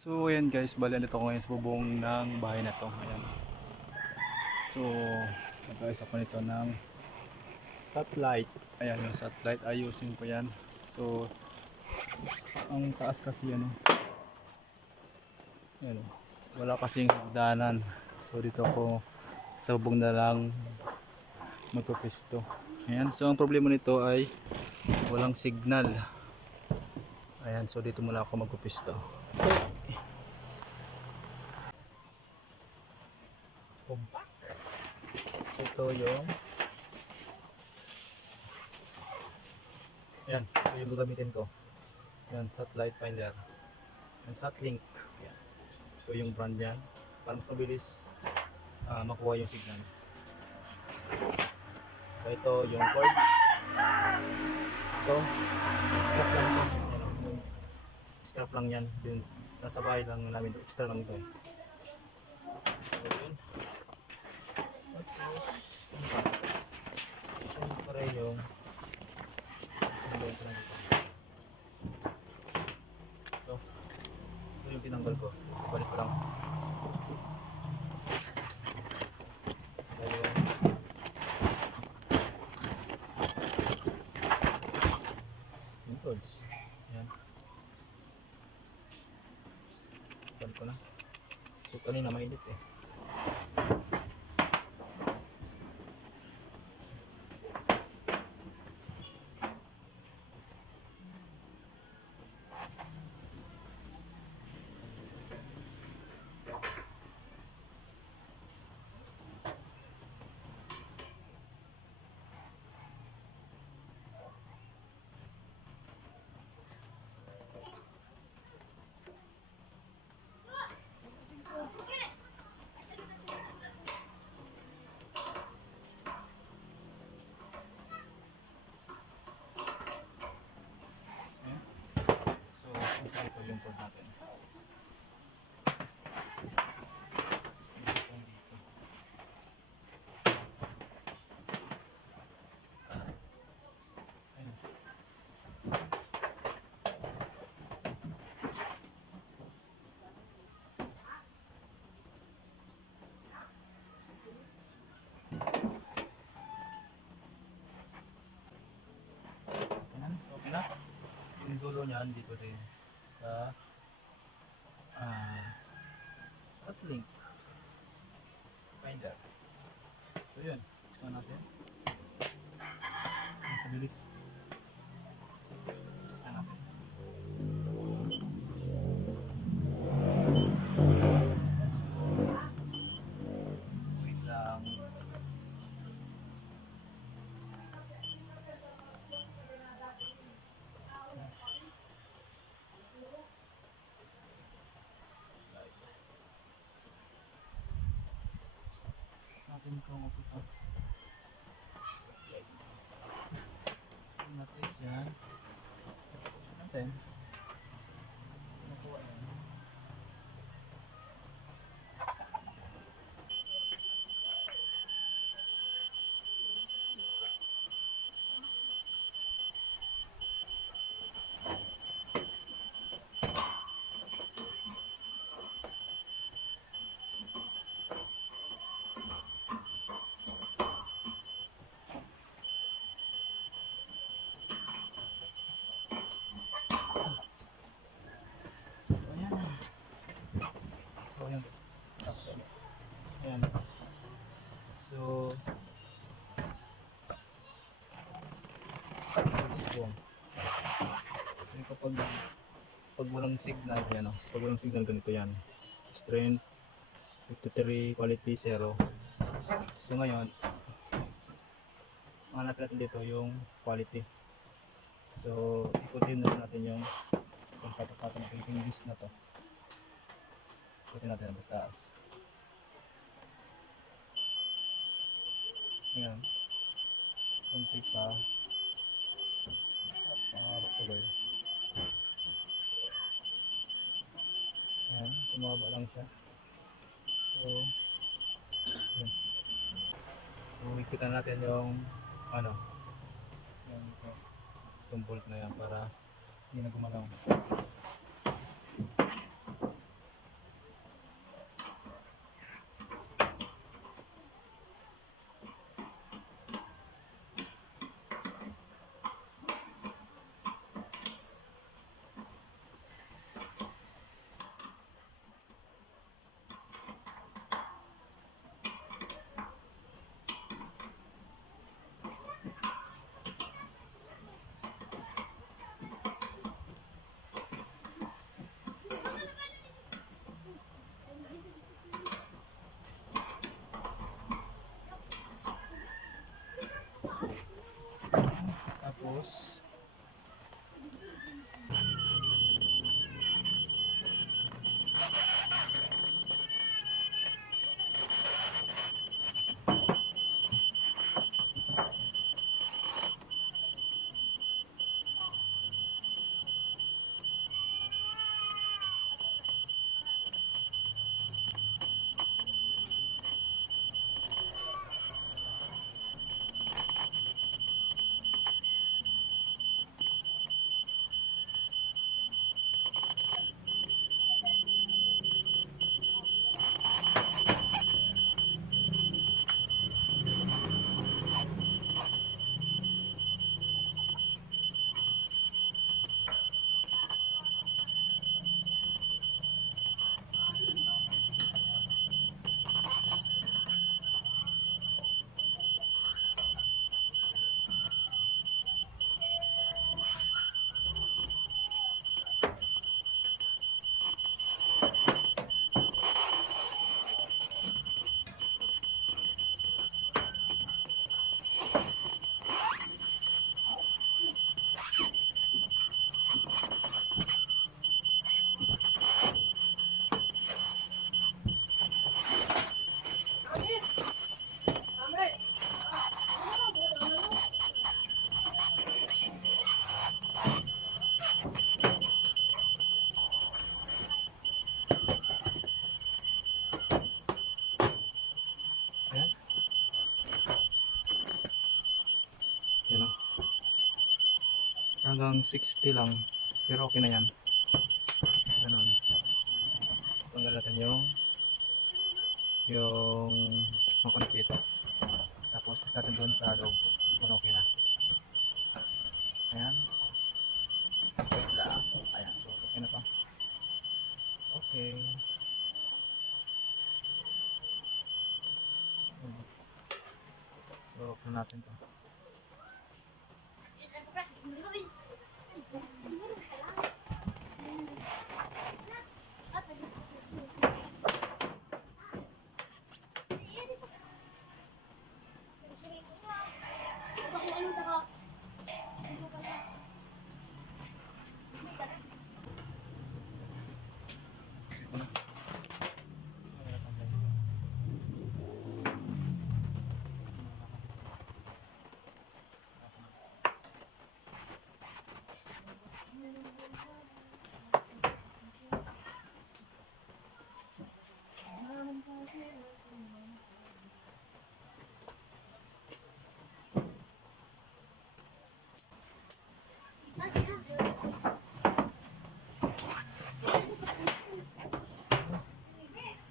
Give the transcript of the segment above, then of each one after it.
So ayan guys, bali nito ko ngayon sa bubong ng bahay na to. Ayan. So nag-ayos ako nito ng satellite. Ayan yung satellite, ayusin ko yan. So ang taas kasi yan ayan, wala kasing hagdanan. So dito ko sa bubong na lang magpapisto. Ayan, so ang problema nito ay walang signal. Ayan, so dito muna ako magpapisto. Ito yung yan, ito yung gagamitin ko. Yan, satellite finder. Yan, Satlink. Yan. Ito yung brand yan. Para mas mabilis makuha yung signal. So, ito yung cord. Ito, scrap lang ito. Yan, scrap lang yan. Yun, nasa bahay lang namin. Extra lang ito. So, yun. Tapos, siyempre yung so, ito yung tinanggal ko. Balik ko lang. Ayun. Yung cords. Yan. Balik ko na. So, kanina mainit eh. Ito yung cord natin. Ayan, so okay na. Yung dulo niyan dito din sa Satlink finder. So yun, buksan natin. Mabilis. Buksan natin. Wait lang. Natin kung ito. Natin yan. Natin. Nakuha yan. So ayan. Tapos ayan. So yun. So kapag walang signal yan, pag walang signal ganito yan. Strength 53, quality 0. So ngayon hanap natin dito yung quality. So ikutin na natin yung patapatan ng Philippines na to. Ikutin natin ang taas. Ayan. Kunti pa. Pangabot tuloy. Ayan. Sumaba lang siya. So, yun. So, ikitan natin yung yung bolt na yan para hindi na gumalaw. hanggang 60 lang. Pero okay na yan. Ganun. Tanggal natin yung makunik dito. Tapos test natin doon sa loob kung okay na. Ayan. Wait lang. Ayan. So okay na to. Okay. So open natin to.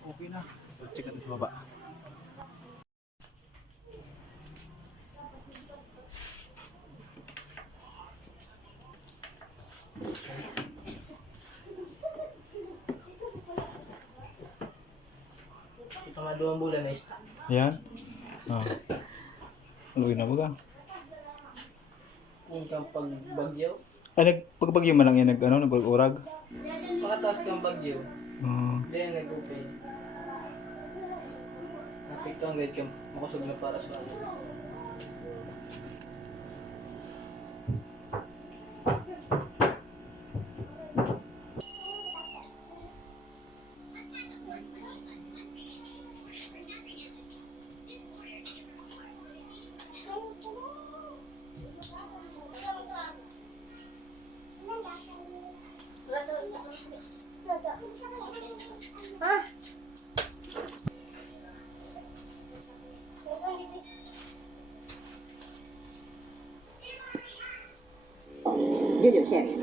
Okay na. So check natin sa baba. Ito nga 2 bulan na stop. Yan. Ah. Luwi na baga. Kung kang pagbagyo, Ay, pagpagyo man lang yan, nag-urag. pakataas kang bagyo, Ah. then nag-open. Napikto ang gayet kang makusog na para sa ano. Junior Sherry.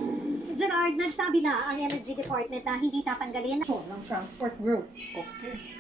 Gerard, nagsabi na ang Energy Department na hindi tatanggalin ng Transport Group. Okay.